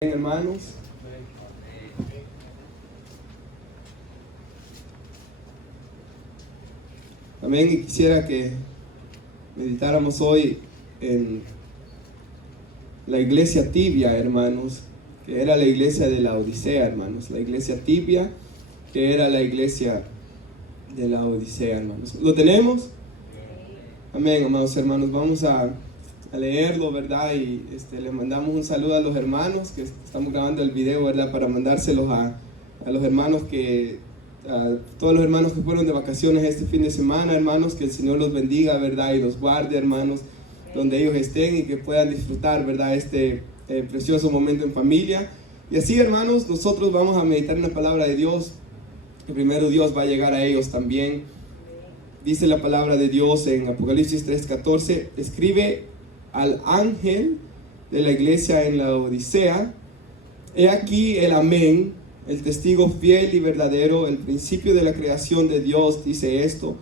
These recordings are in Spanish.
Hermanos, también quisiera que meditáramos hoy en la iglesia tibia, hermanos, que era la iglesia de la Odisea, hermanos. La iglesia tibia, que era la iglesia de la Odisea, hermanos. ¿Lo tenemos? Amén, amados hermanos. Vamos a leerlo, ¿verdad? Y le mandamos un saludo a los hermanos que estamos grabando el video, ¿verdad? Para mandárselos a los hermanos a todos los hermanos que fueron de vacaciones este fin de semana, hermanos, que el Señor los bendiga, ¿verdad? Y los guarde, hermanos, donde ellos estén y que puedan disfrutar, ¿verdad? Este precioso momento en familia. Y así, hermanos, nosotros vamos a meditar en la palabra de Dios. Que primero Dios va a llegar a ellos también. Dice la palabra de Dios en Apocalipsis 3:14, escribe al ángel de la iglesia en la Odisea: he aquí el amén, el testigo fiel y verdadero, el principio de la creación de Dios, dice esto: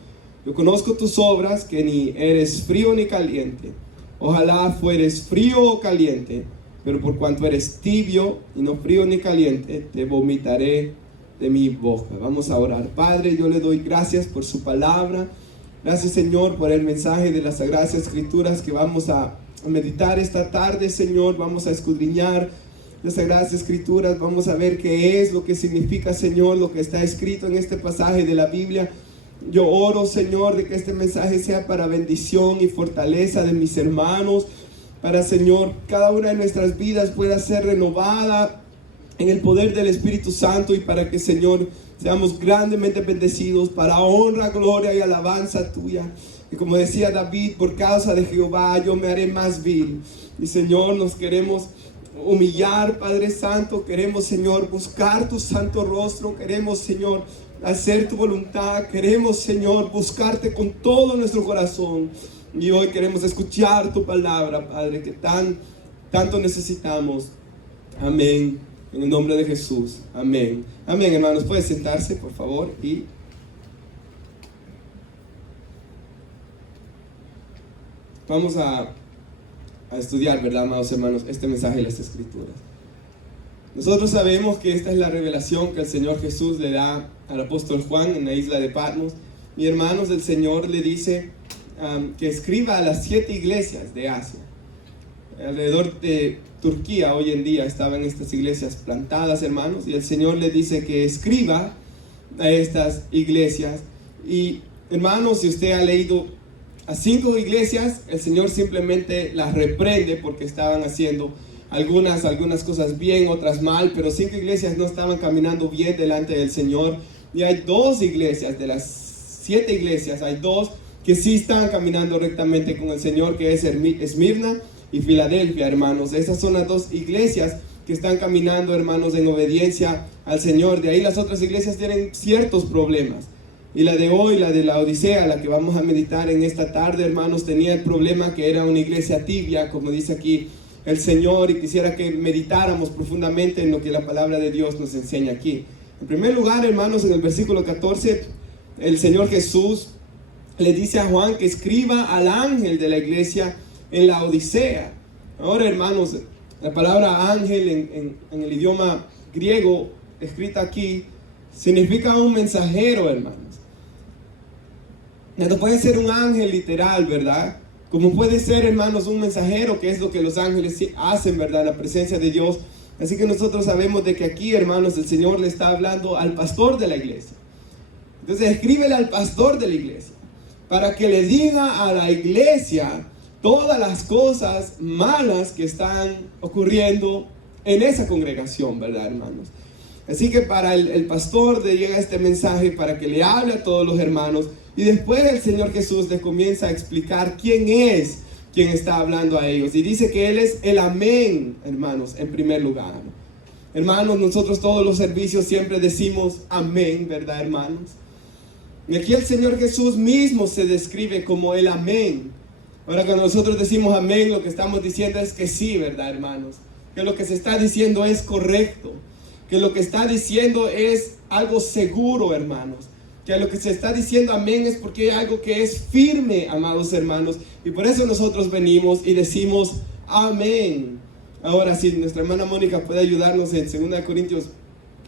yo conozco tus obras, que ni eres frío ni caliente. Ojalá fueres frío o caliente, pero por cuanto eres tibio y no frío ni caliente, te vomitaré de mi boca. Vamos a orar. Padre, yo le doy gracias por su palabra. Gracias, Señor, por el mensaje de las Sagradas Escrituras que vamos a meditar esta tarde, Señor. Vamos a escudriñar las Sagradas Escrituras. Vamos a ver qué es lo que significa, Señor, lo que está escrito en este pasaje de la Biblia. Yo oro, Señor, de que este mensaje sea para bendición y fortaleza de mis hermanos. Para, Señor, cada una de nuestras vidas pueda ser renovada en el poder del Espíritu Santo, y para que, Señor, seamos grandemente bendecidos para honra, gloria y alabanza tuya. Y como decía David, por causa de Jehová yo me haré más vil. Y, Señor, nos queremos humillar, Padre Santo. Queremos, Señor, buscar tu santo rostro. Queremos, Señor, hacer tu voluntad. Queremos, Señor, buscarte con todo nuestro corazón. Y hoy queremos escuchar tu palabra, Padre, que tanto necesitamos. Amén. En el nombre de Jesús. Amén. Amén, hermanos. Pueden sentarse, por favor. Y vamos a estudiar, ¿verdad, amados hermanos? Este mensaje de las Escrituras. Nosotros sabemos que esta es la revelación que el Señor Jesús le da al apóstol Juan en la isla de Patmos. Y, hermanos, el Señor le dice que escriba a las 7 iglesias de Asia. Alrededor de Turquía hoy en día estaban estas iglesias plantadas, hermanos, y el Señor le dice que escriba a estas iglesias. Y, hermanos, si usted ha leído a 5 iglesias, el Señor simplemente las reprende porque estaban haciendo algunas cosas bien, otras mal, pero 5 iglesias no estaban caminando bien delante del Señor. Y hay 2 iglesias, de las 7 iglesias, hay 2 que sí están caminando rectamente con el Señor, que es Esmirna y Filadelfia, hermanos. Esas son las 2 iglesias que están caminando, hermanos, en obediencia al Señor. De ahí las otras iglesias tienen ciertos problemas. Y la de hoy, la de la Odisea, la que vamos a meditar en esta tarde, hermanos, tenía el problema que era una iglesia tibia, como dice aquí el Señor, y quisiera que meditáramos profundamente en lo que la palabra de Dios nos enseña aquí. En primer lugar, hermanos, en el versículo 14, el Señor Jesús le dice a Juan que escriba al ángel de la iglesia en la Odisea. Ahora, hermanos, la palabra ángel en el idioma griego escrita aquí significa un mensajero, hermanos. No puede ser un ángel literal, ¿verdad? Como puede ser, hermanos, un mensajero, que es lo que los ángeles hacen, ¿verdad? En la presencia de Dios. Así que nosotros sabemos de que aquí, hermanos, el Señor le está hablando al pastor de la iglesia. Entonces, escríbele al pastor de la iglesia para que le diga a la iglesia todas las cosas malas que están ocurriendo en esa congregación, ¿verdad, hermanos? Así que para el pastor le llega este mensaje para que le hable a todos los hermanos, y después el Señor Jesús les comienza a explicar quién es quien está hablando a ellos, y dice que Él es el amén, hermanos, en primer lugar. Hermanos, nosotros todos los servicios siempre decimos amén, ¿verdad, hermanos? Y aquí el Señor Jesús mismo se describe como el amén. Ahora, cuando nosotros decimos amén, lo que estamos diciendo es que sí, ¿verdad, hermanos? Que lo que se está diciendo es correcto, que lo que está diciendo es algo seguro, hermanos, que lo que se está diciendo amén es porque hay algo que es firme, amados hermanos, y por eso nosotros venimos y decimos amén. Ahora, si nuestra hermana Mónica puede ayudarnos en 2 Corintios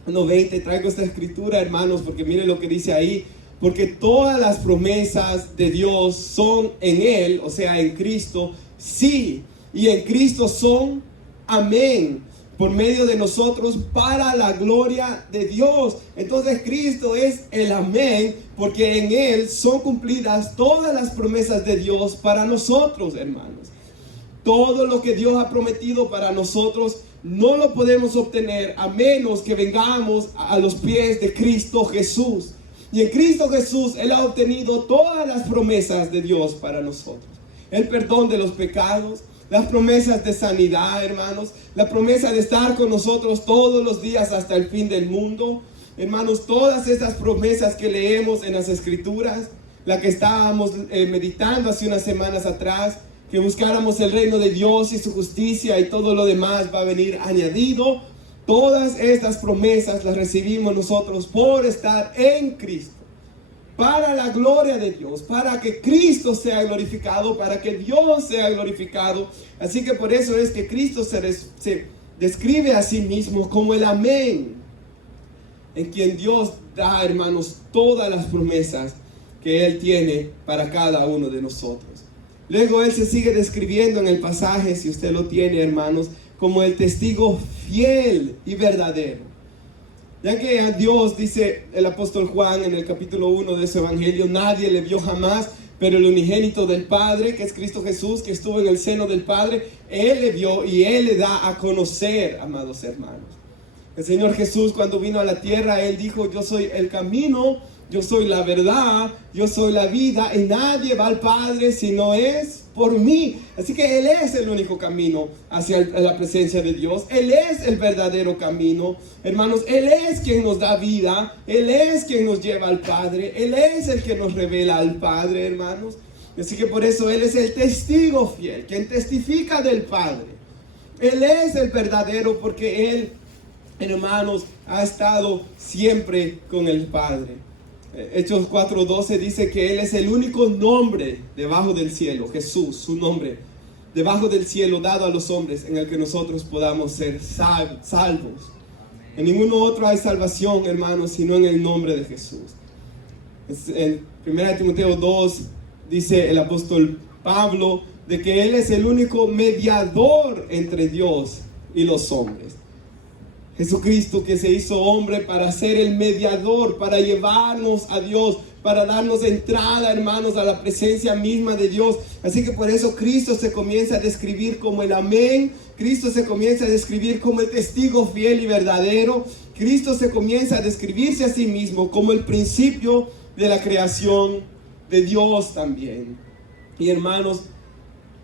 1:20, traigo esta escritura, hermanos, porque miren lo que dice ahí. Porque todas las promesas de Dios son en Él, o sea, en Cristo, sí, y en Cristo son amén, por medio de nosotros para la gloria de Dios. Entonces Cristo es el amén, porque en Él son cumplidas todas las promesas de Dios para nosotros, hermanos. Todo lo que Dios ha prometido para nosotros no lo podemos obtener a menos que vengamos a los pies de Cristo Jesús. Y en Cristo Jesús Él ha obtenido todas las promesas de Dios para nosotros. El perdón de los pecados, las promesas de sanidad, hermanos, la promesa de estar con nosotros todos los días hasta el fin del mundo. Hermanos, todas esas promesas que leemos en las Escrituras, la que estábamos meditando hace unas semanas atrás, que buscáramos el reino de Dios y su justicia y todo lo demás va a venir añadido. Todas estas promesas las recibimos nosotros por estar en Cristo, para la gloria de Dios, para que Cristo sea glorificado, para que Dios sea glorificado. Así que por eso es que Cristo se describe a sí mismo como el amén, en quien Dios da, hermanos, todas las promesas que Él tiene para cada uno de nosotros. Luego Él se sigue describiendo en el pasaje, si usted lo tiene, hermanos, como el testigo fiel y verdadero. Ya que a Dios, dice el apóstol Juan en el capítulo 1 de su evangelio, nadie le vio jamás, pero el unigénito del Padre, que es Cristo Jesús, que estuvo en el seno del Padre, Él le vio y Él le da a conocer, amados hermanos. El Señor Jesús, cuando vino a la tierra, Él dijo: yo soy el camino, yo soy la verdad, yo soy la vida, y nadie va al Padre si no es por mí. Así que Él es el único camino hacia la presencia de Dios. Él es el verdadero camino, hermanos. Él es quien nos da vida, Él es quien nos lleva al Padre, Él es el que nos revela al Padre, hermanos. Así que por eso Él es el testigo fiel, quien testifica del Padre. Él es el verdadero, porque Él, hermanos, ha estado siempre con el Padre. Hechos 4:12 dice que Él es el único nombre debajo del cielo, Jesús, su nombre, debajo del cielo dado a los hombres, en el que nosotros podamos ser salvos. En ningún otro hay salvación, hermanos, sino en el nombre de Jesús. En 1 Timoteo 2 dice el apóstol Pablo de que Él es el único mediador entre Dios y los hombres. Jesucristo, que se hizo hombre para ser el mediador, para llevarnos a Dios, para darnos entrada, hermanos, a la presencia misma de Dios. Así que por eso Cristo se comienza a describir como el amén. Cristo se comienza a describir como el testigo fiel y verdadero. Cristo se comienza a describirse a sí mismo como el principio de la creación de Dios también. Y hermanos,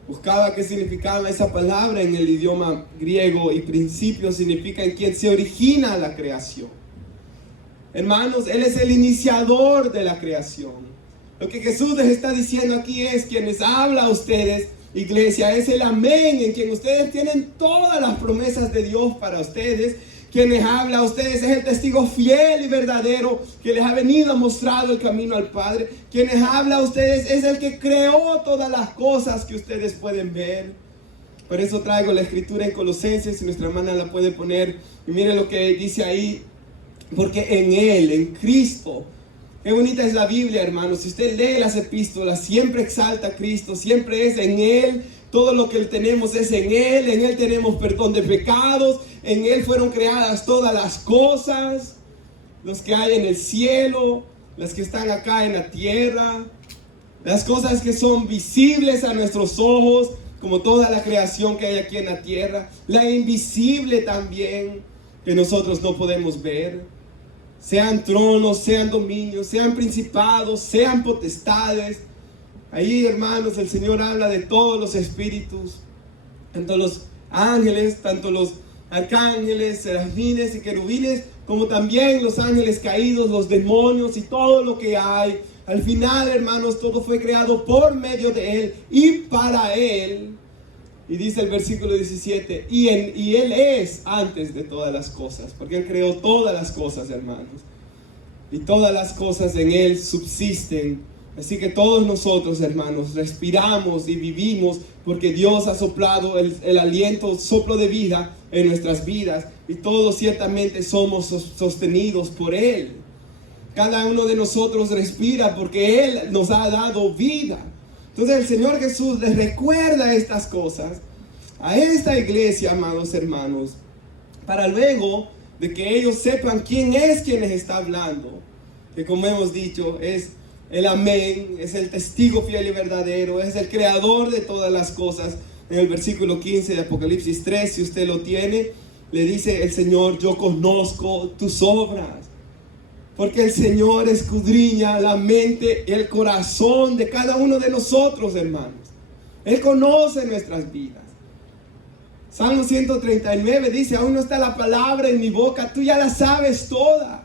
buscaba qué significaba esa palabra en el idioma griego, y principio significa en quien se origina la creación. Hermanos, Él es el iniciador de la creación. Lo que Jesús les está diciendo aquí es: quien les habla a ustedes, iglesia, es el amén, en quien ustedes tienen todas las promesas de Dios para ustedes. Quien les habla a ustedes es el testigo fiel y verdadero que les ha venido a mostrar el camino al Padre. Quien les habla a ustedes es el que creó todas las cosas que ustedes pueden ver. Por eso traigo la escritura en Colosenses, si nuestra hermana la puede poner. Y miren lo que dice ahí: porque en Él, en Cristo. Qué bonita es la Biblia, hermanos. Si usted lee las epístolas, siempre exalta a Cristo, siempre es en Él. Todo lo que tenemos es en Él tenemos perdón de pecados, en Él fueron creadas todas las cosas, los que hay en el cielo, las que están acá en la tierra, las cosas que son visibles a nuestros ojos, como toda la creación que hay aquí en la tierra, la invisible también, que nosotros no podemos ver, sean tronos, sean dominios, sean principados, sean potestades. Ahí, hermanos, el Señor habla de todos los espíritus, tanto los ángeles, tanto los arcángeles, serafines y querubines, como también los ángeles caídos, los demonios y todo lo que hay. Al final, hermanos, todo fue creado por medio de Él y para Él. Y dice el versículo 17, y Él es antes de todas las cosas, porque Él creó todas las cosas, hermanos. Y todas las cosas en Él subsisten Así que todos nosotros, hermanos, respiramos y vivimos porque Dios ha soplado el aliento, soplo de vida en nuestras vidas, y todos ciertamente somos sostenidos por Él. Cada uno de nosotros respira porque Él nos ha dado vida. Entonces el Señor Jesús les recuerda estas cosas a esta iglesia, amados hermanos, para luego de que ellos sepan quién es quien les está hablando, que como hemos dicho es el Amén, es el testigo fiel y verdadero, es el creador de todas las cosas. En el versículo 15 de Apocalipsis 3, si usted lo tiene, le dice el Señor: yo conozco tus obras. Porque el Señor escudriña la mente y el corazón de cada uno de nosotros, hermanos. Él conoce nuestras vidas. Salmo 139 dice: aún no está la palabra en mi boca, tú ya la sabes toda.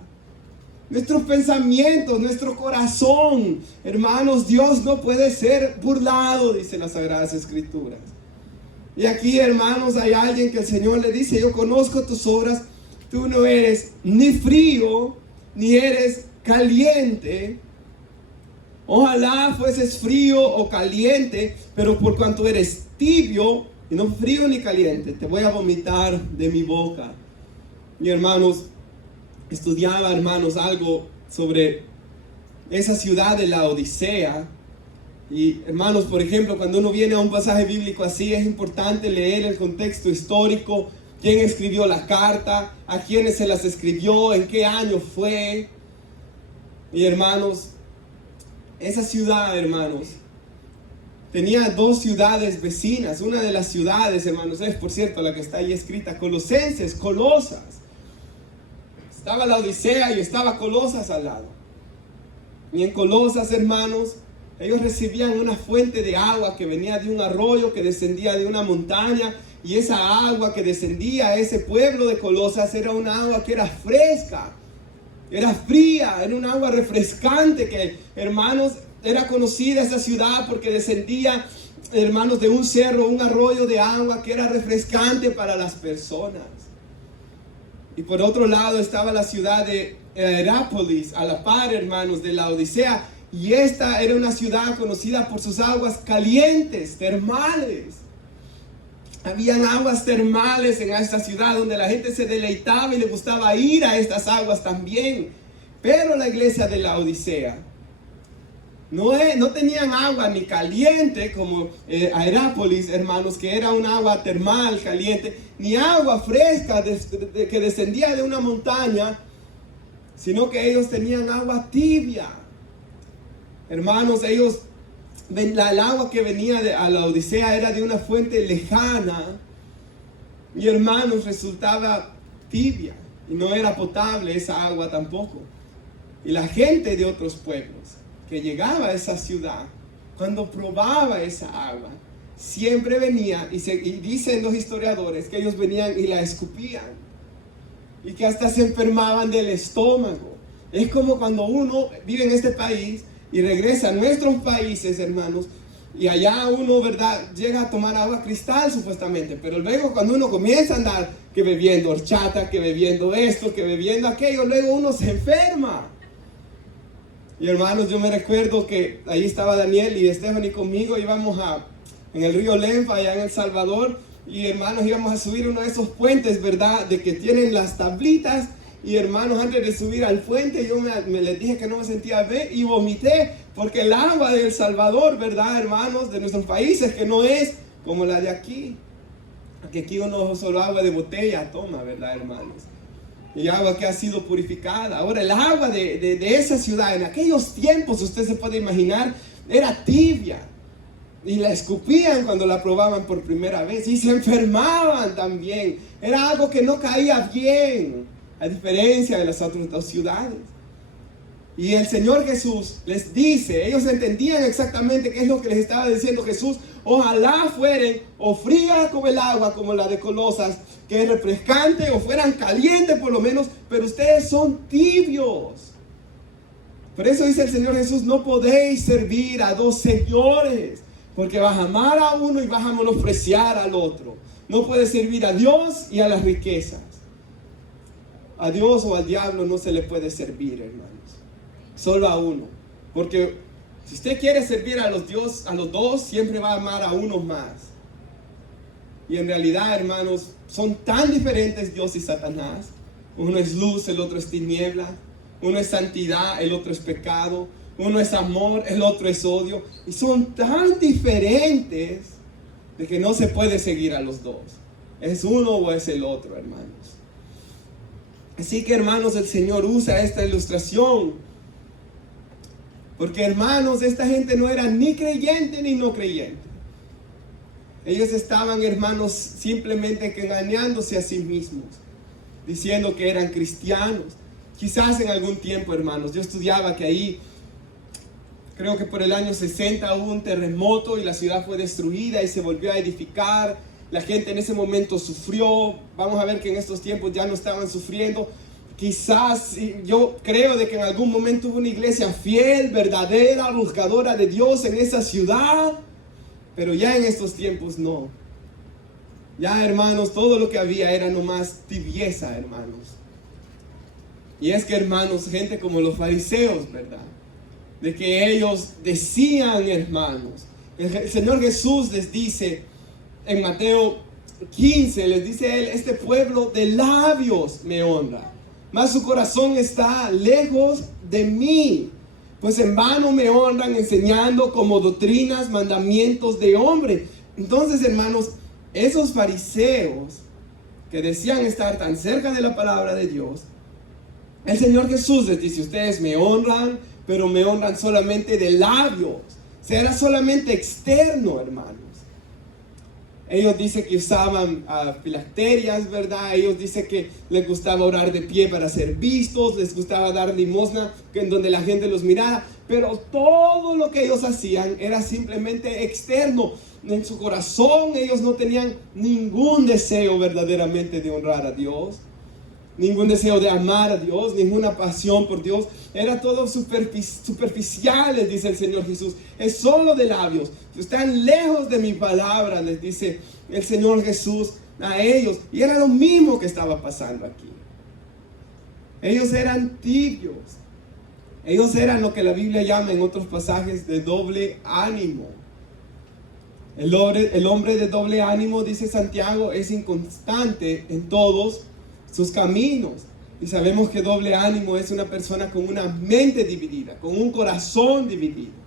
Nuestros pensamientos, nuestro corazón, hermanos, Dios no puede ser burlado, dice las Sagradas Escrituras. Y aquí, hermanos, hay alguien que el Señor le dice: yo conozco tus obras, tú no eres ni frío ni eres caliente. Ojalá fueses frío o caliente, pero por cuanto eres tibio, y no frío ni caliente, te voy a vomitar de mi boca. Y hermanos, estudiaba, hermanos, algo sobre esa ciudad de la Odisea. Y hermanos, por ejemplo, cuando uno viene a un pasaje bíblico así, es importante leer el contexto histórico, quién escribió la carta, a quiénes se las escribió, en qué año fue. Y hermanos, esa ciudad, hermanos, tenía dos ciudades vecinas. Una de las ciudades, hermanos, es por cierto la que está ahí escrita, Colosenses, Colosas. Estaba la Odisea y estaba Colosas al lado. Y en Colosas, hermanos, ellos recibían una fuente de agua que venía de un arroyo que descendía de una montaña. Y esa agua que descendía a ese pueblo de Colosas era un agua que era fresca, era fría, era un agua refrescante que, hermanos, era conocida esa ciudad porque descendía, hermanos, de un cerro, un arroyo de agua que era refrescante para las personas. Y por otro lado estaba la ciudad de Herápolis, a la par, hermanos, de la Odisea. Y esta era una ciudad conocida por sus aguas calientes, termales. Habían aguas termales en esta ciudad donde la gente se deleitaba y le gustaba ir a estas aguas también. Pero la iglesia de la Odisea no tenían agua ni caliente como a Herápolis, hermanos, que era un agua termal caliente, ni agua fresca que descendía de una montaña, sino que ellos tenían agua tibia. Hermanos, el agua que venía a la Odisea era de una fuente lejana y, hermanos, resultaba tibia y no era potable esa agua tampoco. Y la gente de otros pueblos que llegaba a esa ciudad, cuando probaba esa agua, siempre venía y dicen los historiadores que ellos venían y la escupían y que hasta se enfermaban del estómago. Es como cuando uno vive en este país y regresa a nuestros países, hermanos, y allá uno, ¿verdad?, llega a tomar agua cristal supuestamente, pero luego cuando uno comienza a andar que bebiendo horchata, que bebiendo esto, que bebiendo aquello, luego uno se enferma. Y hermanos, yo me recuerdo que ahí estaba Daniel y Stephanie conmigo, íbamos en el río Lempa, allá en El Salvador, y hermanos, íbamos a subir uno de esos puentes, ¿verdad?, de que tienen las tablitas. Y hermanos, antes de subir al puente, yo me les dije que no me sentía bien y vomité, porque el agua de El Salvador, ¿verdad, hermanos?, de nuestros países, que no es como la de aquí. Que aquí uno solo agua de botella toma, ¿verdad, hermanos? Y agua que ha sido purificada. Ahora, el agua de esa ciudad, en aquellos tiempos, usted se puede imaginar, era tibia. Y la escupían cuando la probaban por primera vez. Y se enfermaban también. Era algo que no caía bien, a diferencia de las otras dos ciudades. Y el Señor Jesús les dice, ellos entendían exactamente qué es lo que les estaba diciendo Jesús: ojalá fueran o frías como el agua, como la de Colosas, que es refrescante, o fueran calientes por lo menos, pero ustedes son tibios. Por eso dice el Señor Jesús: no podéis servir a dos señores, porque vas a amar a uno y vas a menospreciar al otro. No puedes servir a Dios y a las riquezas. A Dios o al diablo no se le puede servir, hermanos. Solo a uno. Porque Si usted quiere servir a los dos, siempre va a amar a uno más. Y en realidad, hermanos, son tan diferentes Dios y Satanás. Uno es luz, el otro es tiniebla. Uno es santidad, el otro es pecado. Uno es amor, el otro es odio. Y son tan diferentes de que no se puede seguir a los dos. Es uno o es el otro, hermanos. Así que, hermanos, el Señor usa esta ilustración. Porque, hermanos, esta gente no era ni creyente ni no creyente. Ellos estaban, hermanos, simplemente engañándose a sí mismos, diciendo que eran cristianos. Quizás en algún tiempo, hermanos, yo estudiaba que ahí, creo que por el año 60 hubo un terremoto y la ciudad fue destruida y se volvió a edificar. La gente en ese momento sufrió. Vamos a ver que en estos tiempos ya no estaban sufriendo. Quizás, yo creo de que en algún momento hubo una iglesia fiel, verdadera, buscadora de Dios en esa ciudad. Pero ya en estos tiempos no. Ya, hermanos, todo lo que había era nomás tibieza, hermanos. Y es que, hermanos, gente como los fariseos, ¿verdad? De que ellos decían, hermanos, el Señor Jesús les dice en Mateo 15, les dice él, este pueblo de labios me honra, mas su corazón está lejos de mí. Pues en vano me honran enseñando como doctrinas, mandamientos de hombre. Entonces, hermanos, esos fariseos que decían estar tan cerca de la palabra de Dios, el Señor Jesús les dice, ustedes me honran, pero me honran solamente de labios. O sea, era solamente externo, hermanos. Ellos dicen que usaban filacterias, ¿verdad? Ellos dicen que les gustaba orar de pie para ser vistos, les gustaba dar limosna en donde la gente los mirara. Pero todo lo que ellos hacían era simplemente externo. En su corazón ellos no tenían ningún deseo verdaderamente de honrar a Dios. Ningún deseo de amar a Dios, ninguna pasión por Dios. Era todo superficial, les dice el Señor Jesús. Es solo de labios. Están lejos de mi palabra, les dice el Señor Jesús a ellos. Y era lo mismo que estaba pasando aquí. Ellos eran tibios. Ellos eran lo que la Biblia llama en otros pasajes de doble ánimo. El hombre de doble ánimo, dice Santiago, es inconstante en todos sus caminos. Y sabemos que doble ánimo es una persona con una mente dividida, con un corazón dividido.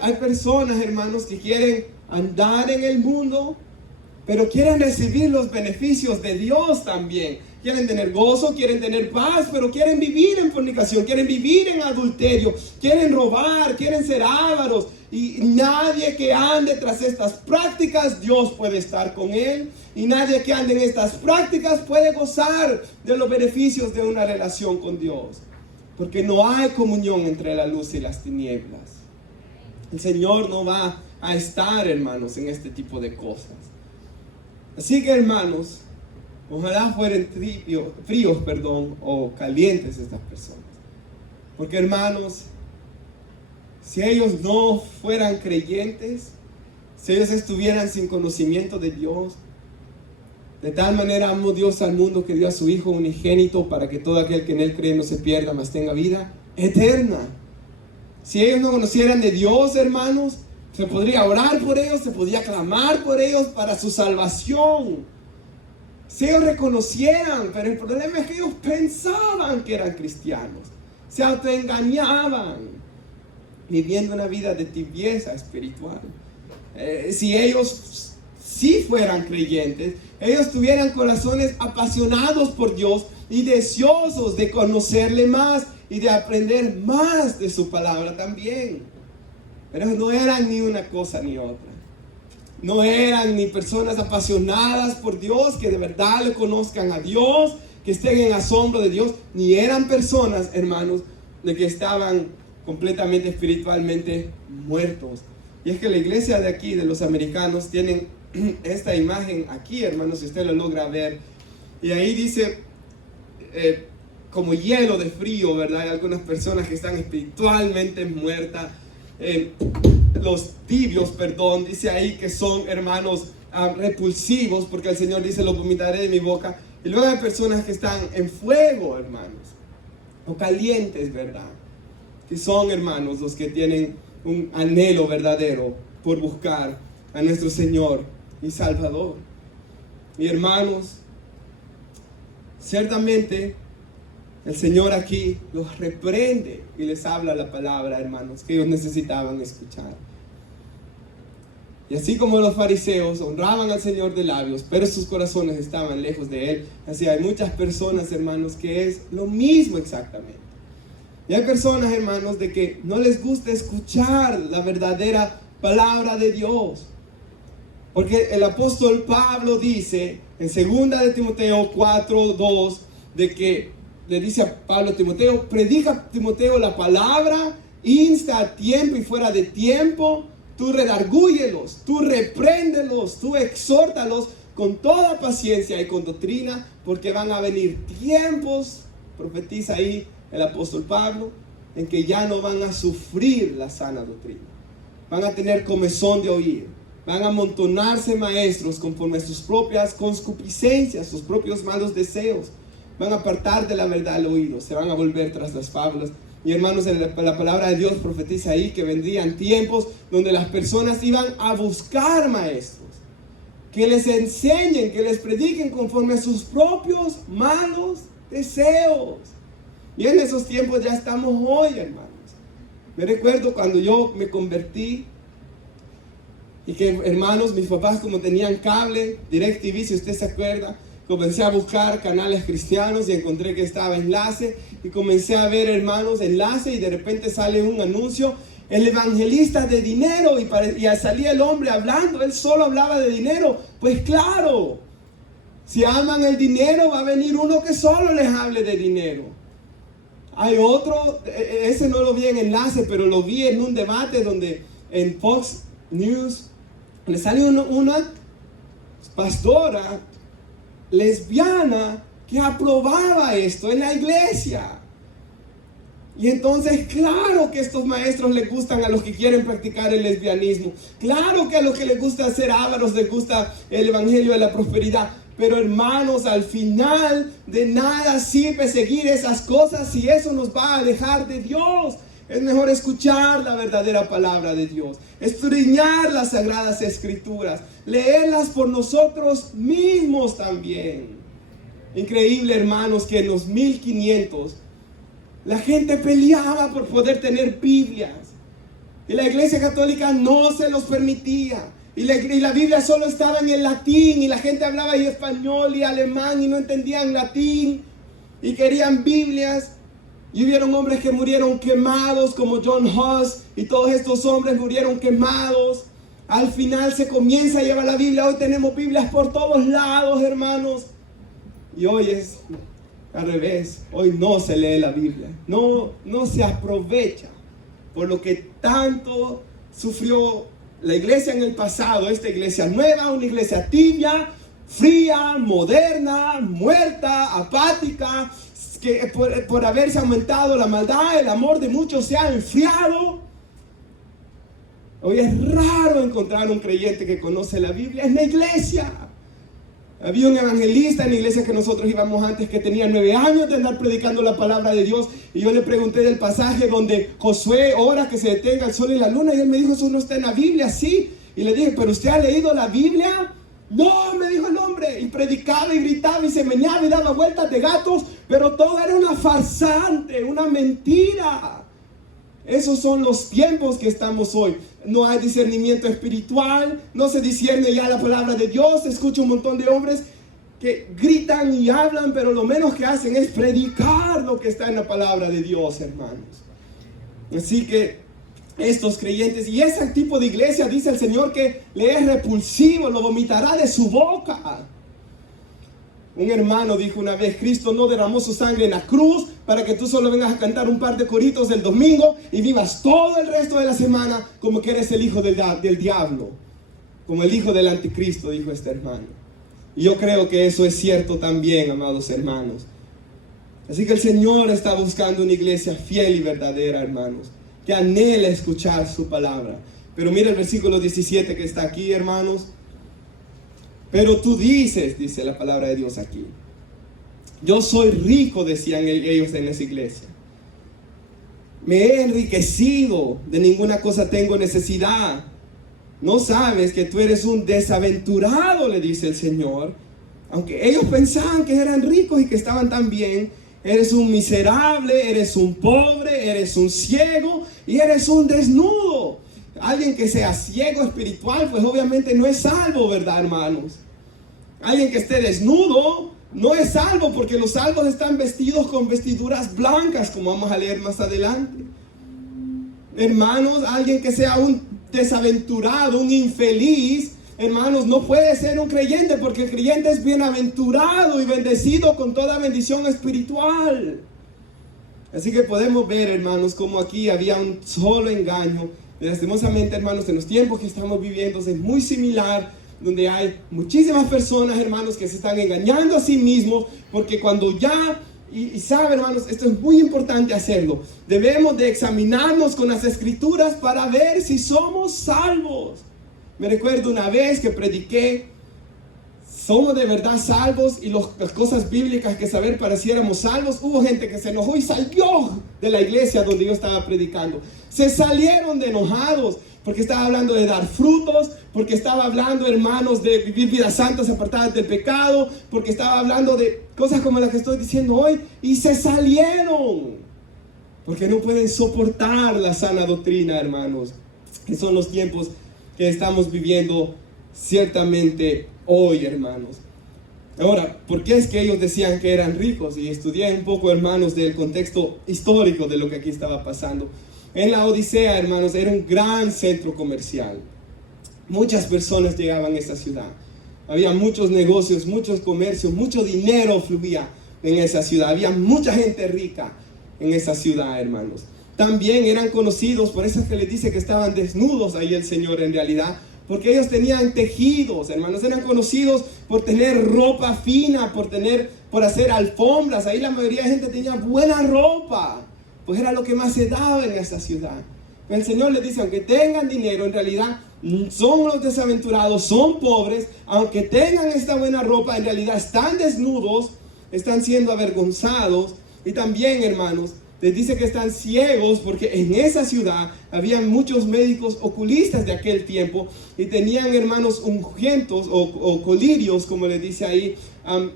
Hay personas, hermanos, que quieren andar en el mundo, pero quieren recibir los beneficios de Dios también. Quieren tener gozo, quieren tener paz, pero quieren vivir en fornicación, quieren vivir en adulterio, quieren robar, quieren ser ávaros. Y nadie que ande tras estas prácticas, Dios puede estar con él. Y nadie que ande en estas prácticas puede gozar de los beneficios de una relación con Dios. Porque no hay comunión entre la luz y las tinieblas. El Señor no va a estar, hermanos, en este tipo de cosas. Así que, hermanos, ojalá fueran fríos o calientes estas personas. Porque, hermanos, si ellos no fueran creyentes, si ellos estuvieran sin conocimiento de Dios, de tal manera amó Dios al mundo que dio a su Hijo unigénito para que todo aquel que en Él cree no se pierda, mas tenga vida eterna. Si ellos no conocieran de Dios, hermanos, se podría orar por ellos, se podría clamar por ellos para su salvación. Si ellos reconocieran, pero el problema es que ellos pensaban que eran cristianos, se autoengañaban, viviendo una vida de tibieza espiritual. Si ellos sí fueran creyentes, ellos tuvieran corazones apasionados por Dios y deseosos de conocerle más y de aprender más de su palabra también. Pero no eran ni una cosa ni otra. No eran ni personas apasionadas por Dios, que de verdad le conozcan a Dios, que estén en asombro de Dios, ni eran personas, hermanos, de que estaban completamente espiritualmente muertos. Y es que la iglesia de aquí, de los americanos, tienen esta imagen aquí, hermanos, si usted lo logra ver. Y ahí dice, como hielo de frío, ¿verdad? Hay algunas personas que están espiritualmente muertas. Los tibios, dice ahí que son, hermanos, repulsivos, porque el Señor dice, los vomitaré de mi boca. Y luego hay personas que están en fuego, hermanos, o calientes, ¿verdad? que son, hermanos, los que tienen un anhelo verdadero por buscar a nuestro Señor y Salvador. Y hermanos, ciertamente el Señor aquí los reprende y les habla la palabra, hermanos, que ellos necesitaban escuchar. Y así como los fariseos honraban al Señor de labios, pero sus corazones estaban lejos de Él, así hay muchas personas, hermanos, que es lo mismo exactamente. Y hay personas, hermanos, de que no les gusta escuchar la verdadera palabra de Dios. Porque el apóstol Pablo dice en 2 de Timoteo 4:2, de que le dice a Pablo a Timoteo: predica, Timoteo, la palabra, insta a tiempo y fuera de tiempo, tú redargúyelos, tú repréndelos, tú exhórtalos con toda paciencia y con doctrina, porque van a venir tiempos, profetiza ahí el apóstol Pablo, en que ya no van a sufrir la sana doctrina. Van a tener comezón de oír, van a amontonarse maestros conforme a sus propias concupiscencias, sus propios malos deseos. Van a apartar de la verdad el oído, se van a volver tras las fábulas. Y hermanos, la palabra de Dios profetiza ahí que vendrían tiempos donde las personas iban a buscar maestros que les enseñen, que les prediquen conforme a sus propios malos deseos. Y en esos tiempos ya estamos hoy, hermanos. Me recuerdo cuando yo me convertí y que, hermanos, mis papás, como tenían cable, DirecTV, si usted se acuerda, comencé a buscar canales cristianos y encontré que estaba Enlace, y comencé a ver, hermanos, Enlace, y de repente sale un anuncio: el evangelista de dinero, y salía el hombre hablando, él solo hablaba de dinero. Pues claro, si aman el dinero, va a venir uno que solo les hable de dinero. Hay otro, ese no lo vi en Enlace, pero lo vi en un debate donde en Fox News le salió una pastora lesbiana que aprobaba esto en la iglesia. Y entonces, claro que estos maestros les gustan a los que quieren practicar el lesbianismo. Claro que a los que les gusta ser ávaros les gusta el evangelio de la prosperidad. Pero, hermanos, al final de nada sirve seguir esas cosas si eso nos va a alejar de Dios. Es mejor escuchar la verdadera palabra de Dios, escudriñar las sagradas escrituras, leerlas por nosotros mismos también. Increíble, hermanos, que en los 1500 la gente peleaba por poder tener Biblias, y la Iglesia Católica no se los permitía. Y la Biblia solo estaba en el latín, y la gente hablaba y español y alemán y no entendían latín y querían Biblias. Y hubieron hombres que murieron quemados, como John Huss, y todos estos hombres murieron quemados. Al final se comienza a llevar la Biblia. Hoy tenemos Biblias por todos lados, hermanos. Y hoy es al revés. Hoy no se lee la Biblia. No se aprovecha por lo que tanto sufrió la iglesia en el pasado. Esta iglesia nueva, una iglesia tibia, fría, moderna, muerta, apática, que por haberse aumentado la maldad, el amor de muchos se ha enfriado. Hoy es raro encontrar un creyente que conoce la Biblia en la iglesia. Había un evangelista en la iglesia que nosotros íbamos antes, que tenía 9 años de andar predicando la palabra de Dios, y yo le pregunté del pasaje donde Josué ora que se detenga el sol y la luna, y él me dijo: eso no está en la Biblia. Sí. Y le dije: ¿pero usted ha leído la Biblia? No, me dijo el hombre, y predicaba y gritaba y se meneaba y daba vueltas de gatos, pero todo era una farsante, una mentira. Esos son los tiempos que estamos hoy. No hay discernimiento espiritual, no se discierne ya la palabra de Dios. Escucho un montón de hombres que gritan y hablan, pero lo menos que hacen es predicar lo que está en la palabra de Dios, hermanos. Así que estos creyentes y ese tipo de iglesia, dice el Señor, que le es repulsivo, lo vomitará de su boca. Un hermano dijo una vez: Cristo no derramó su sangre en la cruz para que tú solo vengas a cantar un par de coritos del domingo y vivas todo el resto de la semana como que eres el hijo del diablo, como el hijo del anticristo, dijo este hermano. Y yo creo que eso es cierto también, amados hermanos. Así que el Señor está buscando una iglesia fiel y verdadera, hermanos, que anhela escuchar su palabra. Pero mira el versículo 17 que está aquí, hermanos. Pero tú dices, dice la palabra de Dios aquí: yo soy rico, decían ellos en esa iglesia. me he enriquecido, de ninguna cosa tengo necesidad. ¿No sabes que tú eres un desaventurado?, le dice el Señor. Aunque ellos pensaban que eran ricos y que estaban tan bien, eres un miserable, eres un pobre, eres un ciego y eres un desnudo. Alguien que sea ciego espiritual, pues obviamente no es salvo, ¿verdad, hermanos? Alguien que esté desnudo no es salvo, porque los salvos están vestidos con vestiduras blancas, como vamos a leer más adelante. Hermanos, alguien que sea un desaventurado, un infeliz, hermanos, no puede ser un creyente, porque el creyente es bienaventurado y bendecido con toda bendición espiritual. Así que podemos ver, hermanos, como aquí había un solo engaño. Y lastimosamente, hermanos, en los tiempos que estamos viviendo es muy similar, donde hay muchísimas personas, hermanos, que se están engañando a sí mismos, porque cuando ya, y sabe, hermanos, esto es muy importante hacerlo, debemos de examinarnos con las Escrituras para ver si somos salvos. Me recuerdo una vez que prediqué, ¿somos de verdad salvos? Y las cosas bíblicas que saber para si éramos salvos. Hubo gente que se enojó y salió de la iglesia donde yo estaba predicando. Se salieron de enojados porque estaba hablando de dar frutos, porque estaba hablando, hermanos, de vivir vidas santas apartadas del pecado, porque estaba hablando de cosas como las que estoy diciendo hoy, y se salieron porque no pueden soportar la sana doctrina, hermanos. Que son los tiempos que estamos viviendo ciertamente hoy, hermanos. Ahora, ¿por qué es que ellos decían que eran ricos? Y estudié un poco, hermanos, del contexto histórico de lo que aquí estaba pasando. En la Odisea, hermanos, era un gran centro comercial. Muchas personas llegaban a esa ciudad. Había muchos negocios, muchos comercios, mucho dinero fluía en esa ciudad. Había mucha gente rica en esa ciudad, hermanos. También eran conocidos, por eso es que les dice que estaban desnudos ahí el Señor en realidad, porque ellos tenían tejidos, hermanos, eran conocidos por tener ropa fina, por hacer alfombras. Ahí la mayoría de gente tenía buena ropa, pues era lo que más se daba en esa ciudad. El Señor les dice, aunque tengan dinero, en realidad son los desaventurados, son pobres, aunque tengan esta buena ropa, en realidad están desnudos, están siendo avergonzados. Y también, hermanos, les dice que están ciegos, porque en esa ciudad había muchos médicos oculistas de aquel tiempo y tenían, hermanos, ungüentos o colirios, como les dice ahí,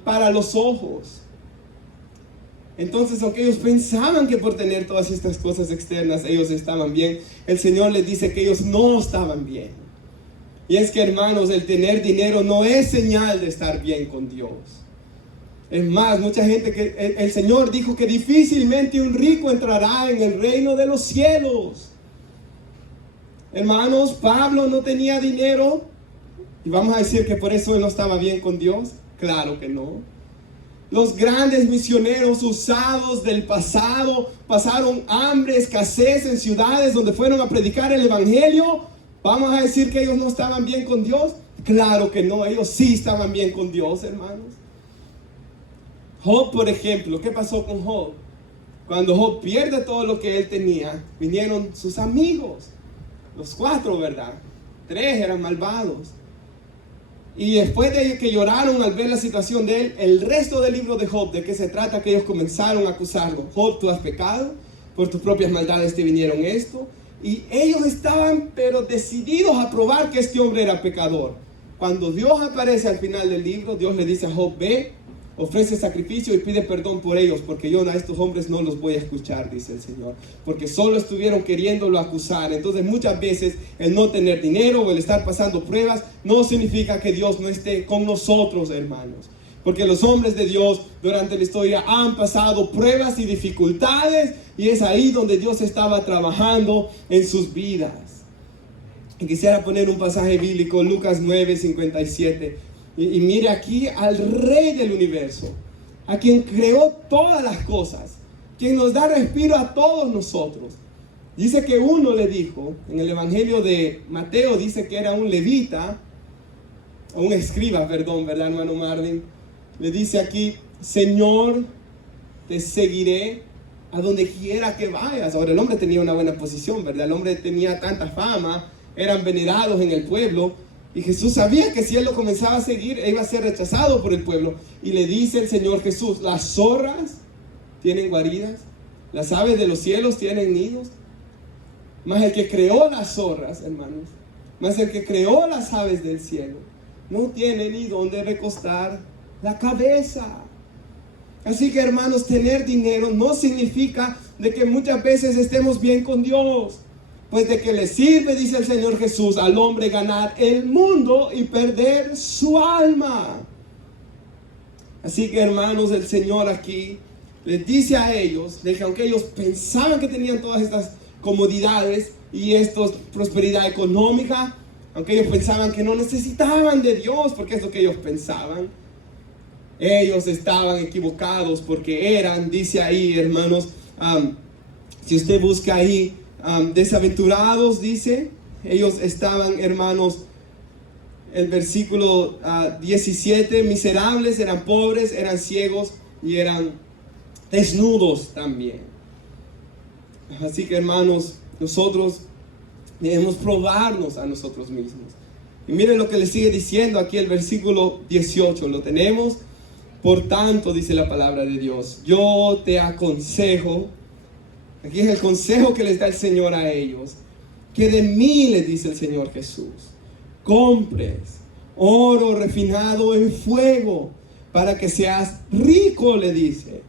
para los ojos. Entonces, aunque ellos pensaban que por tener todas estas cosas externas ellos estaban bien, el Señor les dice que ellos no estaban bien. Y es que, hermanos, el tener dinero no es señal de estar bien con Dios. Es más, mucha gente que el Señor dijo que difícilmente un rico entrará en el reino de los cielos. Hermanos, Pablo no tenía dinero y vamos a decir que por eso él no estaba bien con Dios. Claro que no. Los grandes misioneros usados del pasado pasaron hambre, escasez en ciudades donde fueron a predicar el evangelio. ¿Vamos a decir que ellos no estaban bien con Dios? Claro que no, ellos sí estaban bien con Dios, hermanos. Job, por ejemplo, ¿qué pasó con Job? Cuando Job pierde todo lo que él tenía, vinieron sus amigos, los 4, ¿verdad? 3 eran malvados. Y después de que lloraron al ver la situación de él, el resto del libro de Job, ¿de qué se trata? Que ellos comenzaron a acusarlo. Job, tú has pecado, por tus propias maldades te vinieron esto. Y ellos estaban pero decididos a probar que este hombre era pecador. Cuando Dios aparece al final del libro, Dios le dice a Job, ve, ofrece sacrificio y pide perdón por ellos, porque yo a estos hombres no los voy a escuchar, dice el Señor, porque solo estuvieron queriéndolo acusar. Entonces muchas veces el no tener dinero o el estar pasando pruebas no significa que Dios no esté con nosotros, hermanos, porque los hombres de Dios durante la historia han pasado pruebas y dificultades, y es ahí donde Dios estaba trabajando en sus vidas. Y quisiera poner un pasaje bíblico, Lucas 9:57. Y mire aquí al Rey del universo, a quien creó todas las cosas, quien nos da respiro a todos nosotros. Dice que uno le dijo, en el Evangelio de Mateo dice que era un levita, o un escriba, perdón, ¿verdad, hermano Marvin? Le dice aquí, Señor, te seguiré a donde quiera que vayas. Ahora el hombre tenía una buena posición, ¿verdad? El hombre tenía tanta fama, eran venerados en el pueblo. Y Jesús sabía que si él lo comenzaba a seguir, él iba a ser rechazado por el pueblo. Y le dice el Señor Jesús, las zorras tienen guaridas, Las aves de los cielos tienen nidos, mas el que creó las zorras, hermanos, mas el que creó las aves del cielo, no tiene ni dónde recostar la cabeza. Así que, hermanos, tener dinero no significa de que muchas veces estemos bien con Dios. Pues de que le sirve, dice el Señor Jesús, al hombre ganar el mundo y perder su alma. Así que, hermanos, el Señor aquí les dice a ellos, de que aunque ellos pensaban que tenían todas estas comodidades y esta prosperidad económica, aunque ellos pensaban que no necesitaban de Dios, porque es lo que ellos pensaban, ellos estaban equivocados, porque eran, dice ahí, hermanos, si usted busca ahí, desaventurados, dice, ellos estaban, hermanos, el versículo 17, miserables, eran pobres, eran ciegos y eran desnudos también. Así que, hermanos, nosotros debemos probarnos a nosotros mismos. Y miren lo que le sigue diciendo aquí el versículo 18, lo tenemos. Por tanto, dice la palabra de Dios, yo te aconsejo, aquí es el consejo que les da el Señor a ellos, que de mí, les dice el Señor Jesús, compres oro refinado en fuego para que seas rico, le dice,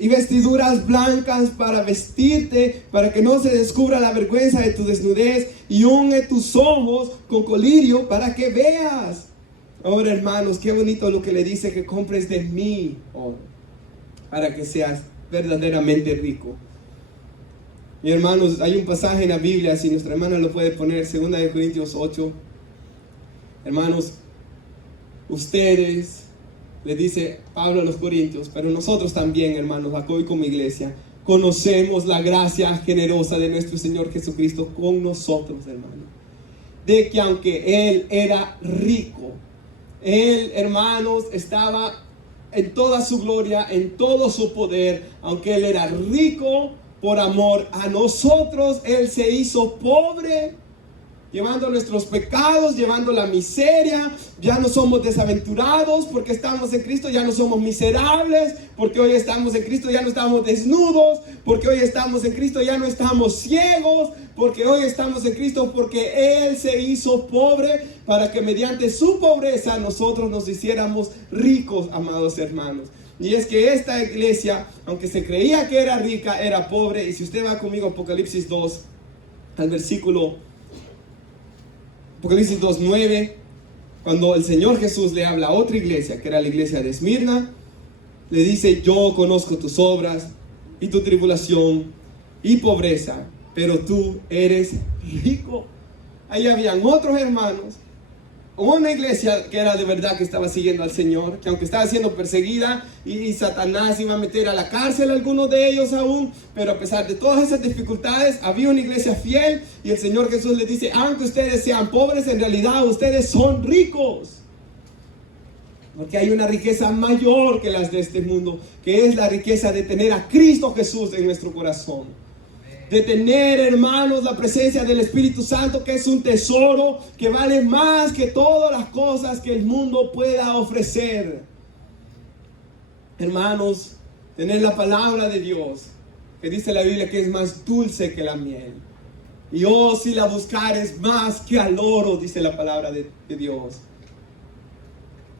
y vestiduras blancas para vestirte, para que no se descubra la vergüenza de tu desnudez, y unge tus ojos con colirio para que veas. Ahora, hermanos, qué bonito lo que le dice, que compres de mí oro para que seas verdaderamente rico. Y hermanos, hay un pasaje en la Biblia, si nuestra hermana lo puede poner, 2 Corintios 8. Hermanos, ustedes, le dice Pablo a los Corintios, pero nosotros también, hermanos, aquí como iglesia, conocemos la gracia generosa de nuestro Señor Jesucristo con nosotros, hermanos. De que aunque Él era rico, Él, hermanos, estaba en toda su gloria, en todo su poder, aunque Él era rico, por amor a nosotros, Él se hizo pobre, llevando nuestros pecados, llevando la miseria. Ya no somos desaventurados porque estamos en Cristo, ya no somos miserables porque hoy estamos en Cristo, ya no estamos desnudos, porque hoy estamos en Cristo, ya no estamos ciegos, porque hoy estamos en Cristo, porque Él se hizo pobre para que mediante su pobreza nosotros nos hiciéramos ricos, amados hermanos. Y es que esta iglesia, aunque se creía que era rica, era pobre. Y si usted va conmigo a Apocalipsis 2, al versículo Apocalipsis 2:9, cuando el Señor Jesús le habla a otra iglesia, que era la iglesia de Esmirna, le dice, yo conozco tus obras y tu tribulación y pobreza, pero tú eres rico. Ahí habían otros hermanos, una iglesia que era de verdad, que estaba siguiendo al Señor, que aunque estaba siendo perseguida y Satanás iba a meter a la cárcel a algunos de ellos aún, pero a pesar de todas esas dificultades, había una iglesia fiel, y el Señor Jesús les dice, aunque ustedes sean pobres, en realidad ustedes son ricos, porque hay una riqueza mayor que las de este mundo, que es la riqueza de tener a Cristo Jesús en nuestro corazón. De tener, hermanos, la presencia del Espíritu Santo, que es un tesoro que vale más que todas las cosas que el mundo pueda ofrecer. Hermanos, tener la palabra de Dios, que dice la Biblia que es más dulce que la miel. Y oh, si la buscares más que al oro, dice la palabra de Dios.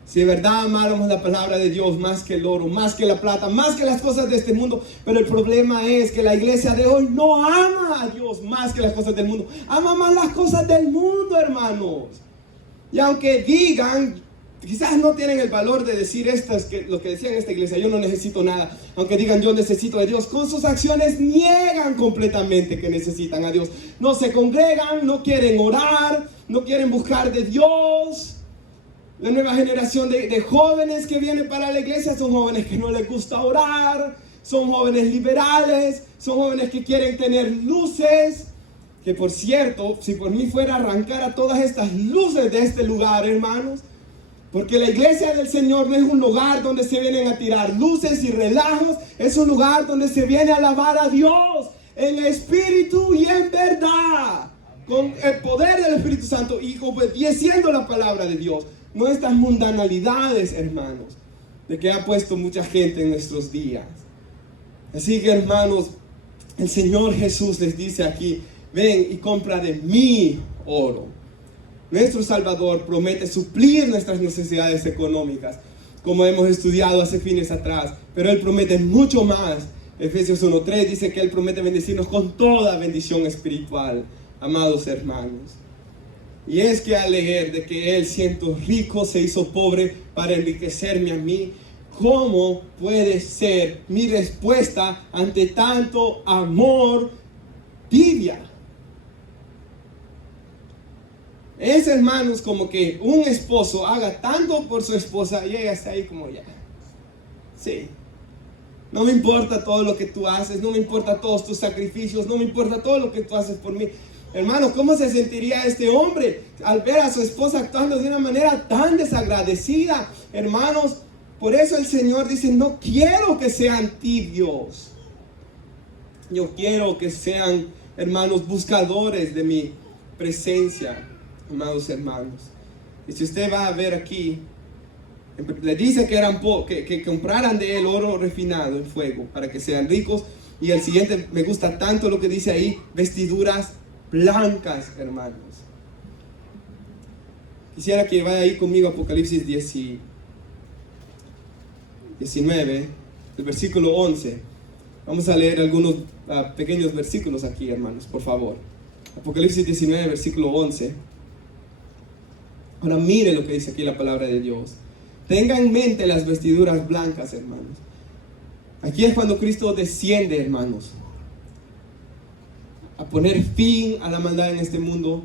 Si de verdad amáramos la palabra de Dios más que el oro, más que la plata, más que las cosas de este mundo. Pero el problema es que la iglesia de hoy no ama a Dios más que las cosas del mundo. Ama más las cosas del mundo, hermanos. Y aunque digan, quizás no tienen el valor de decir lo que decían en esta iglesia, yo no necesito nada. Aunque digan, yo necesito de Dios, con sus acciones niegan completamente que necesitan a Dios. No se congregan, no quieren orar, no quieren buscar de Dios. La nueva generación de jóvenes que vienen para la iglesia son jóvenes que no les gusta orar, son jóvenes liberales, son jóvenes que quieren tener luces. Que por cierto, si por mí fuera a arrancar a todas estas luces de este lugar, hermanos, porque la iglesia del Señor no es un lugar donde se vienen a tirar luces y relajos, es un lugar donde se viene a alabar a Dios en espíritu y en verdad, con el poder del Espíritu Santo y obedeciendo la palabra de Dios. No estas mundanalidades, hermanos, de que ha puesto mucha gente en nuestros días. Así que hermanos, el Señor Jesús les dice aquí, ven y compra de mi oro. Nuestro Salvador promete suplir nuestras necesidades económicas, como hemos estudiado hace fines atrás, pero Él promete mucho más. Efesios 1:3 dice que Él promete bendecirnos con toda bendición espiritual, amados hermanos. Y es que al leer de que Él, siendo rico, se hizo pobre para enriquecerme a mí, ¿cómo puede ser mi respuesta ante tanto amor tibia? Es, hermanos, como que un esposo haga tanto por su esposa y ella está ahí como ya. Sí. No me importa todo lo que tú haces, no me importa todos tus sacrificios, no me importa todo lo que tú haces por mí. Hermano, ¿cómo se sentiría este hombre al ver a su esposa actuando de una manera tan desagradecida? Hermanos, por eso el Señor dice, no quiero que sean tibios. Yo quiero que sean, hermanos, buscadores de mi presencia, amados hermanos. Y si usted va a ver aquí, le dice que compraran de él oro refinado en fuego para que sean ricos. Y el siguiente, me gusta tanto lo que dice ahí, vestiduras blancas, hermanos. Quisiera que vaya ahí conmigo a Apocalipsis 19, el versículo 11. Vamos a leer algunos pequeños versículos aquí, hermanos, por favor. Apocalipsis 19, versículo 11. Ahora mire lo que dice aquí la palabra de Dios. Tenga en mente las vestiduras blancas, hermanos. Aquí es cuando Cristo desciende, hermanos, a poner fin a la maldad en este mundo.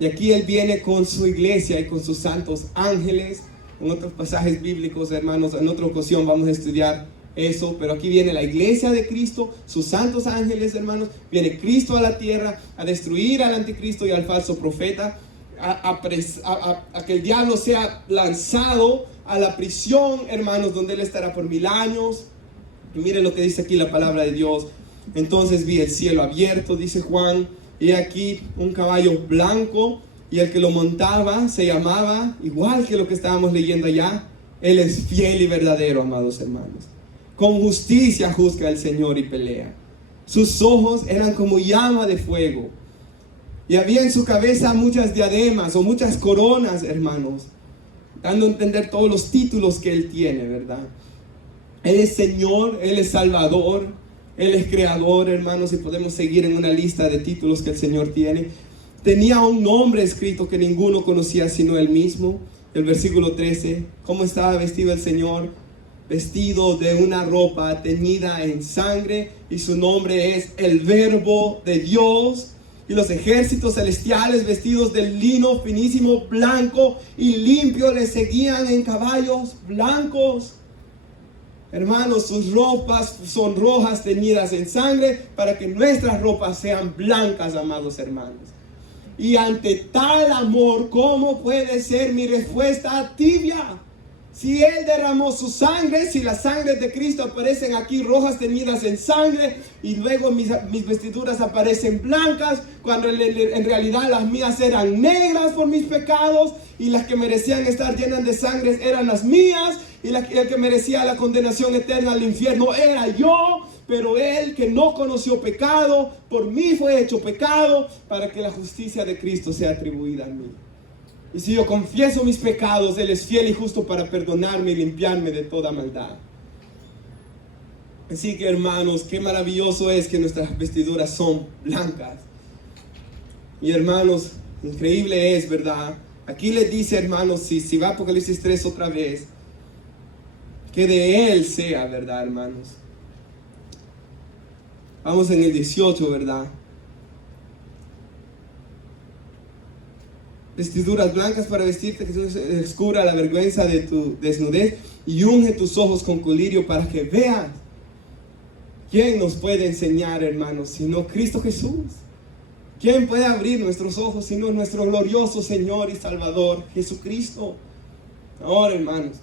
Y aquí Él viene con su iglesia y con sus santos ángeles. En otros pasajes bíblicos, hermanos, en otra ocasión vamos a estudiar eso. Pero aquí viene la iglesia de Cristo, sus santos ángeles, hermanos. Viene Cristo a la tierra a destruir al anticristo y al falso profeta. A que el diablo sea lanzado a la prisión, hermanos, donde Él estará por 1000 años. Y miren lo que dice aquí la palabra de Dios. Entonces vi el cielo abierto, dice Juan, y aquí un caballo blanco, y el que lo montaba se llamaba, igual que lo que estábamos leyendo allá, Él es fiel y verdadero, amados hermanos. Con justicia juzga el Señor y pelea. Sus ojos eran como llama de fuego, y había en su cabeza muchas diademas o muchas coronas, hermanos, dando a entender todos los títulos que Él tiene, ¿verdad? Él es Señor, Él es Salvador, Él es Creador, hermanos, y podemos seguir en una lista de títulos que el Señor tiene. Tenía un nombre escrito que ninguno conocía sino Él mismo. El versículo 13, ¿cómo estaba vestido el Señor? Vestido de una ropa teñida en sangre, y su nombre es el Verbo de Dios. Y los ejércitos celestiales, vestidos de lino finísimo, blanco y limpio, le seguían en caballos blancos. Hermanos, sus ropas son rojas teñidas en sangre, para que nuestras ropas sean blancas, amados hermanos. Y ante tal amor, ¿cómo puede ser mi respuesta tibia? Si Él derramó su sangre, si las sangres de Cristo aparecen aquí rojas teñidas en sangre, y luego mis vestiduras aparecen blancas, cuando en realidad las mías eran negras por mis pecados, y las que merecían estar llenas de sangre eran las mías, y el que merecía la condenación eterna al infierno era yo. Pero Él, que no conoció pecado, por mí fue hecho pecado, para que la justicia de Cristo sea atribuida a mí. Y si yo confieso mis pecados, Él es fiel y justo para perdonarme y limpiarme de toda maldad. Así que, hermanos, qué maravilloso es que nuestras vestiduras son blancas. Y hermanos, increíble es, ¿verdad? Aquí les dice, hermanos, si va a Apocalipsis 3 otra vez, que de Él sea, ¿verdad, hermanos? Vamos en el 18, ¿verdad? Vestiduras blancas para vestirte, que descubra la vergüenza de tu desnudez, y unge tus ojos con colirio para que veas. ¿Quién nos puede enseñar, hermanos, sino Cristo Jesús? ¿Quién puede abrir nuestros ojos sino nuestro glorioso Señor y Salvador, Jesucristo? Ahora, hermanos,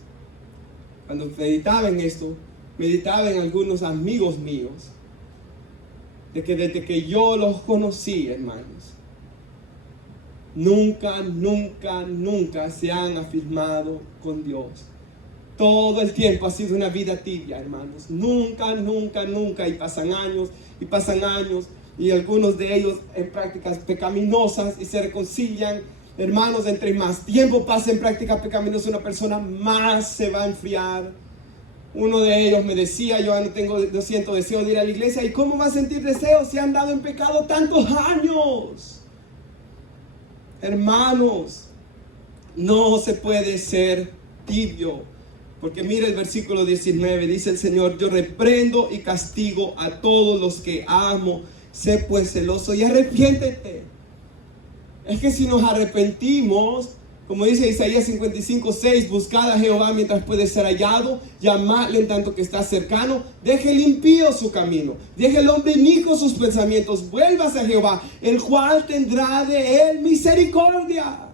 cuando meditaba en esto, meditaba en algunos amigos míos, de que desde que yo los conocí, hermanos, nunca se han afirmado con Dios. todo el tiempo ha sido una vida tibia, hermanos. Nunca, nunca, nunca. Y pasan años, y algunos de ellos en prácticas pecaminosas y se reconcilian. Hermanos, entre más tiempo pasa en prácticas pecaminosas, una persona más se va a enfriar. Uno de ellos me decía: yo no siento deseo de ir a la iglesia. ¿Y cómo va a sentir deseo si han dado en pecado tantos años? Hermanos, no se puede ser tibio. Porque mira el versículo 19, dice el Señor: yo reprendo y castigo a todos los que amo. Sé pues celoso y arrepiéntete. Es que si nos arrepentimos, como dice Isaías 55:6, buscad a Jehová mientras puede ser hallado, llamadle en tanto que está cercano. Deje el impío su camino, deje el hombre inicuo sus pensamientos, vuélvase a Jehová, el cual tendrá de él misericordia.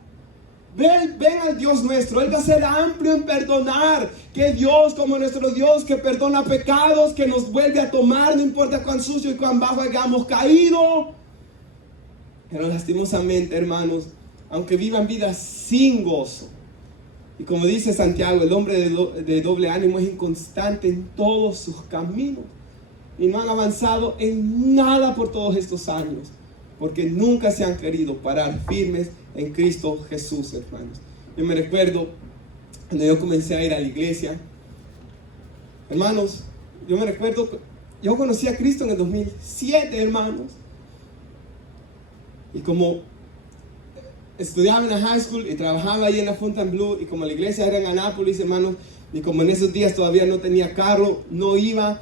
Ven al Dios nuestro. Él va a ser amplio en perdonar. Que Dios, como nuestro Dios, que perdona pecados, que nos vuelve a tomar, no importa cuán sucio y cuán bajo hayamos caído. Pero lastimosamente, hermanos, aunque vivan vidas sin gozo, y como dice Santiago, el hombre de doble ánimo es inconstante en todos sus caminos, y no han avanzado en nada por todos estos años, porque nunca se han querido parar firmes en Cristo Jesús, hermanos. Yo me recuerdo cuando yo comencé a ir a la iglesia, hermanos, yo conocí a Cristo en el 2007, hermanos, y como estudiaba en la high school y trabajaba ahí en la Fontainebleau, y como la iglesia era en Anápolis, hermanos, y como en esos días todavía no tenía carro, no iba.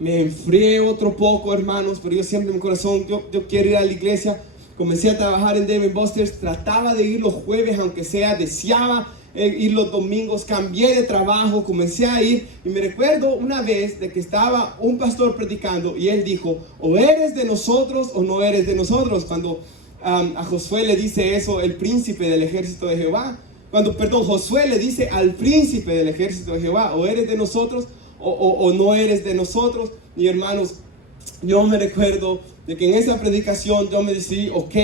Me enfrié otro poco, hermanos, pero yo siempre en mi corazón, yo quiero ir a la iglesia. Comencé a trabajar en Dave & Buster's, trataba de ir los jueves, aunque sea, deseaba ir los domingos. Cambié de trabajo, comencé a ir, y me recuerdo una vez de que estaba un pastor predicando, y él dijo: o eres de nosotros o no eres de nosotros. Cuando a Josué le dice eso, el príncipe del ejército de Jehová, Josué le dice al príncipe del ejército de Jehová: o eres de nosotros o no eres de nosotros. Y hermanos, yo me recuerdo de que en esa predicación yo me decidí: ok,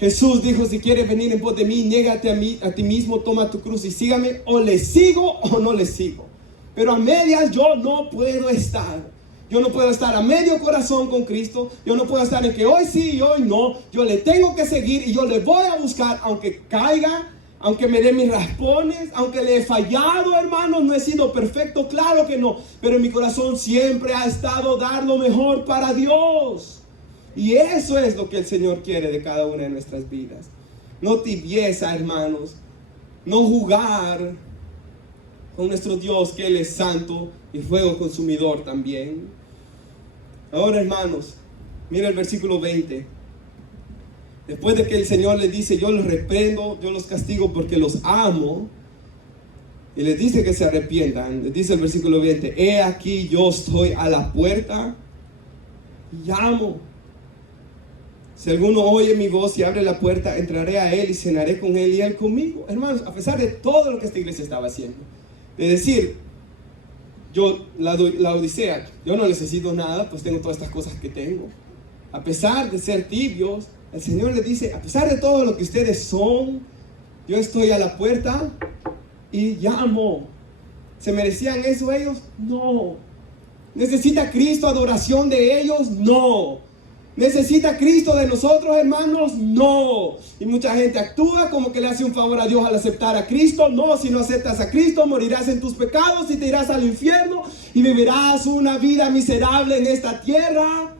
Jesús dijo: si quieres venir en pos de mí, niégate a ti mismo, toma tu cruz y sígame. O le sigo o no le sigo, pero a medias yo no puedo estar. Yo no puedo estar a medio corazón con Cristo. Yo no puedo estar en que hoy sí y hoy no. Yo le tengo que seguir y yo le voy a buscar, aunque caiga, aunque me dé mis raspones, aunque le he fallado, hermano. No he sido perfecto, claro que no, pero en mi corazón siempre ha estado dar lo mejor para Dios. Y eso es lo que el Señor quiere de cada una de nuestras vidas. No tibieza, hermanos. No jugar con nuestro Dios, que Él es santo y fuego consumidor también. Ahora, hermanos, mira el versículo 20. Después de que el Señor les dice: yo los reprendo, yo los castigo porque los amo, y les dice que se arrepientan, les dice el versículo 20: he aquí yo estoy a la puerta y llamo. Si alguno oye mi voz y abre la puerta, entraré a él y cenaré con él y él conmigo. Hermanos, a pesar de todo lo que esta iglesia estaba haciendo, de decir: la Odisea, yo no necesito nada, pues tengo todas estas cosas que tengo. A pesar de ser tibios, el Señor les dice: a pesar de todo lo que ustedes son, yo estoy a la puerta y llamo. ¿Se merecían eso ellos? No. ¿Necesita Cristo adoración de ellos? No. ¿Necesita Cristo de nosotros, hermanos? No. Y mucha gente actúa como que le hace un favor a Dios al aceptar a Cristo. No, si no aceptas a Cristo, morirás en tus pecados y te irás al infierno y vivirás una vida miserable en esta tierra.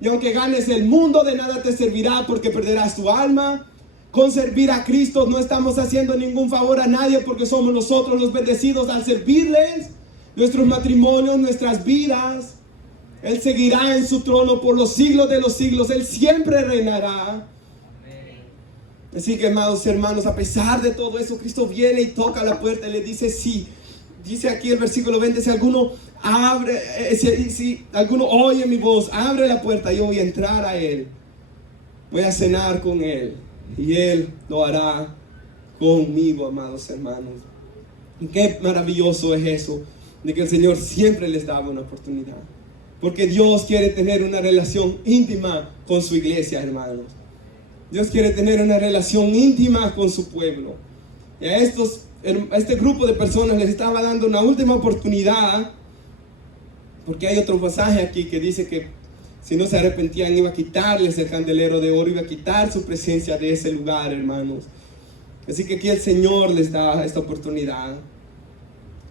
Y aunque ganes el mundo, de nada te servirá, porque perderás tu alma. Con servir a Cristo no estamos haciendo ningún favor a nadie, porque somos nosotros los bendecidos al servirles. Nuestros matrimonios, nuestras vidas. Él seguirá en su trono por los siglos de los siglos. Él siempre reinará. Así que, amados hermanos, a pesar de todo eso, Cristo viene y toca la puerta y le dice: sí. Dice aquí el versículo 20: si alguno si alguno oye mi voz, abre la puerta, yo voy a entrar a él, voy a cenar con él y él lo hará conmigo, amados hermanos. Y qué maravilloso es eso, de que el Señor siempre les daba una oportunidad, porque Dios quiere tener una relación íntima con su iglesia, hermanos. Dios quiere tener una relación íntima con su pueblo. Y a estos a este grupo de personas les estaba dando una última oportunidad, porque hay otro pasaje aquí que dice que si no se arrepentían iba a quitarles el candelero de oro, iba a quitar su presencia de ese lugar, hermanos. Así que aquí el Señor les da esta oportunidad.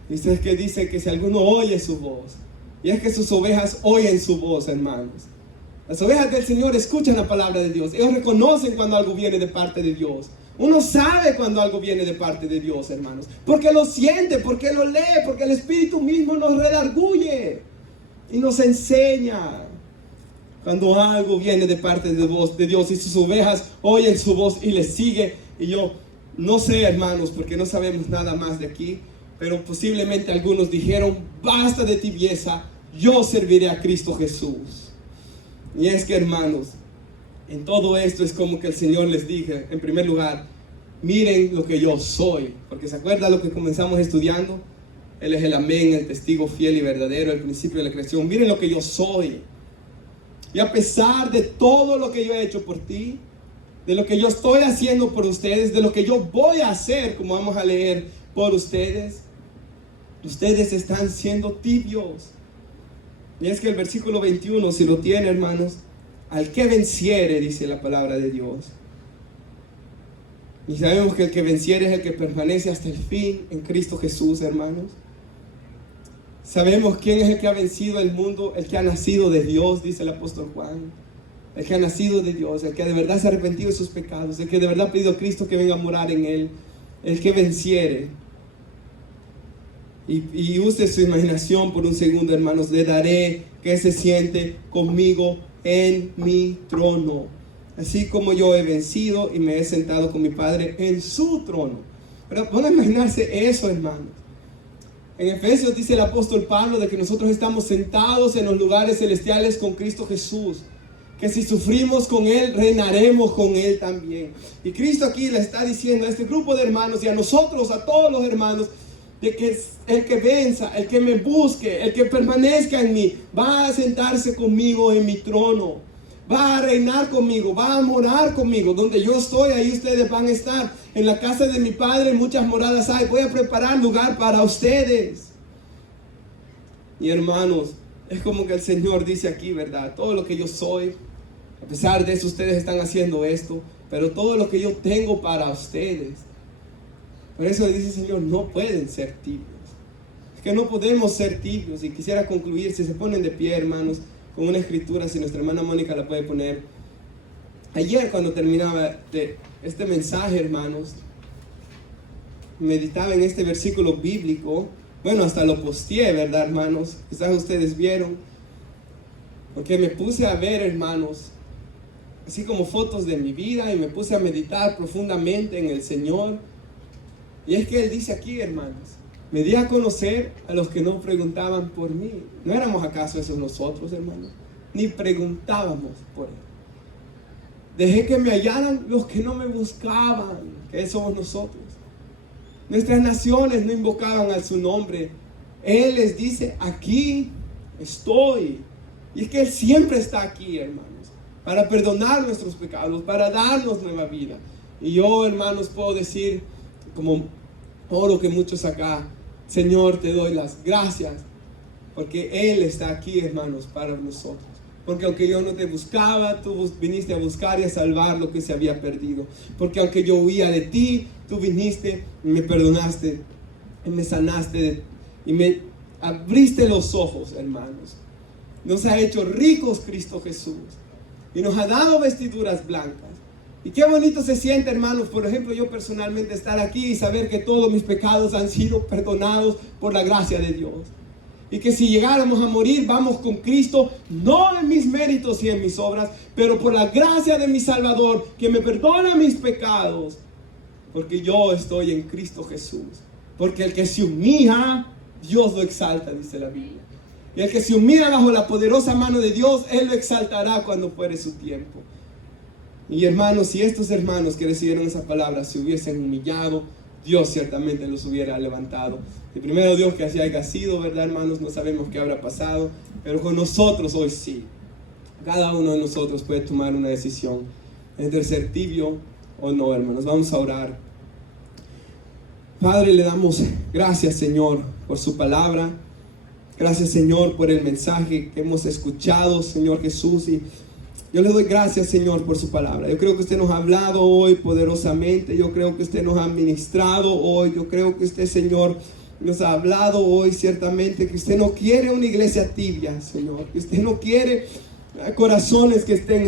Y es que dice que si alguno oye su voz, y es que sus ovejas oyen su voz, hermanos. Las ovejas del Señor escuchan la palabra de Dios. Ellos reconocen cuando algo viene de parte de Dios. Uno sabe cuando algo viene de parte de Dios, hermanos. Porque lo siente, porque lo lee, porque el Espíritu mismo nos redarguye y nos enseña cuando algo viene de parte de Dios y sus ovejas oyen su voz y le sigue. Y yo no sé, hermanos, porque no sabemos nada más de aquí, pero posiblemente algunos dijeron: basta de tibieza, yo serviré a Cristo Jesús. Y es que, hermanos, en todo esto es como que el Señor les dije, en primer lugar, miren lo que yo soy. Porque ¿se acuerdan lo que comenzamos estudiando? Él es el amén, el testigo fiel y verdadero, el principio de la creación. Miren lo que yo soy. Y a pesar de todo lo que yo he hecho por ti, de lo que yo estoy haciendo por ustedes, de lo que yo voy a hacer, como vamos a leer, por ustedes, ustedes están siendo tibios. Y es que el versículo 21, si lo tiene, hermanos, al que venciere, dice la palabra de Dios. Y sabemos que el que venciere es el que permanece hasta el fin en Cristo Jesús, hermanos. Sabemos quién es el que ha vencido el mundo, el que ha nacido de Dios, dice el apóstol Juan. El que ha nacido de Dios, el que de verdad se ha arrepentido de sus pecados, el que de verdad ha pedido a Cristo que venga a morar en él, el que venciere. Y use su imaginación por un segundo, hermanos. Le daré que se siente conmigo en mi trono, así como yo he vencido y me he sentado con mi Padre en su trono. Pero van a imaginarse eso, hermanos. En Efesios dice el apóstol Pablo de que nosotros estamos sentados en los lugares celestiales con Cristo Jesús, que si sufrimos con Él, reinaremos con Él también. Y Cristo aquí le está diciendo a este grupo de hermanos y a nosotros, a todos los hermanos, de que el que venza, el que me busque, el que permanezca en mí, va a sentarse conmigo en mi trono, va a reinar conmigo, va a morar conmigo. Donde yo estoy, ahí ustedes van a estar. En la casa de mi Padre muchas moradas hay. Voy a preparar lugar para ustedes. Y hermanos, es como que el Señor dice aquí, ¿verdad? Todo lo que yo soy, a pesar de eso ustedes están haciendo esto, pero todo lo que yo tengo para ustedes. Por eso dice el Señor, no pueden ser tibios. Es que no podemos ser tibios. Y quisiera concluir, si se ponen de pie, hermanos, con una escritura, si nuestra hermana Mónica la puede poner. Ayer cuando terminaba este mensaje, hermanos, meditaba en este versículo bíblico. Bueno, hasta lo posteé, ¿verdad, hermanos? Quizás ustedes vieron. Porque me puse a ver, hermanos, así como fotos de mi vida, y me puse a meditar profundamente en el Señor. Y es que Él dice aquí, hermanos, me di a conocer a los que no preguntaban por mí. ¿No éramos acaso esos nosotros, hermanos? Ni preguntábamos por Él. Dejé que me hallaran los que no me buscaban, que somos nosotros. Nuestras naciones no invocaban a su nombre. Él les dice, aquí estoy. Y es que Él siempre está aquí, hermanos, para perdonar nuestros pecados, para darnos nueva vida. Y yo, hermanos, puedo decir, como oro que muchos acá, Señor, te doy las gracias, porque Él está aquí, hermanos, para nosotros. Porque aunque yo no te buscaba, tú viniste a buscar y a salvar lo que se había perdido. Porque aunque yo huía de ti, tú viniste y me perdonaste, y me sanaste, y me abriste los ojos, hermanos. Nos ha hecho ricos Cristo Jesús, y nos ha dado vestiduras blancas. Y qué bonito se siente, hermanos, por ejemplo, yo personalmente estar aquí y saber que todos mis pecados han sido perdonados por la gracia de Dios. Y que si llegáramos a morir, vamos con Cristo, no en mis méritos y en mis obras, pero por la gracia de mi Salvador, que me perdona mis pecados, porque yo estoy en Cristo Jesús. Porque el que se humilla, Dios lo exalta, dice la Biblia. Y el que se humilla bajo la poderosa mano de Dios, Él lo exaltará cuando fuere su tiempo. Y hermanos, si estos hermanos que recibieron esa palabra se hubiesen humillado, Dios ciertamente los hubiera levantado. Y primero Dios que así haya sido, ¿verdad, hermanos? No sabemos qué habrá pasado, pero con nosotros hoy sí. Cada uno de nosotros puede tomar una decisión entre ser tibio o no, hermanos. Vamos a orar. Padre, le damos gracias, Señor, por su palabra. Gracias, Señor, por el mensaje que hemos escuchado, Señor Jesús. Y yo le doy gracias, Señor, por su palabra. Yo creo que usted nos ha hablado hoy poderosamente. Yo creo que usted nos ha ministrado hoy. Yo creo que usted, Señor, nos ha hablado hoy ciertamente que usted no quiere una iglesia tibia, Señor. Que usted no quiere corazones que estén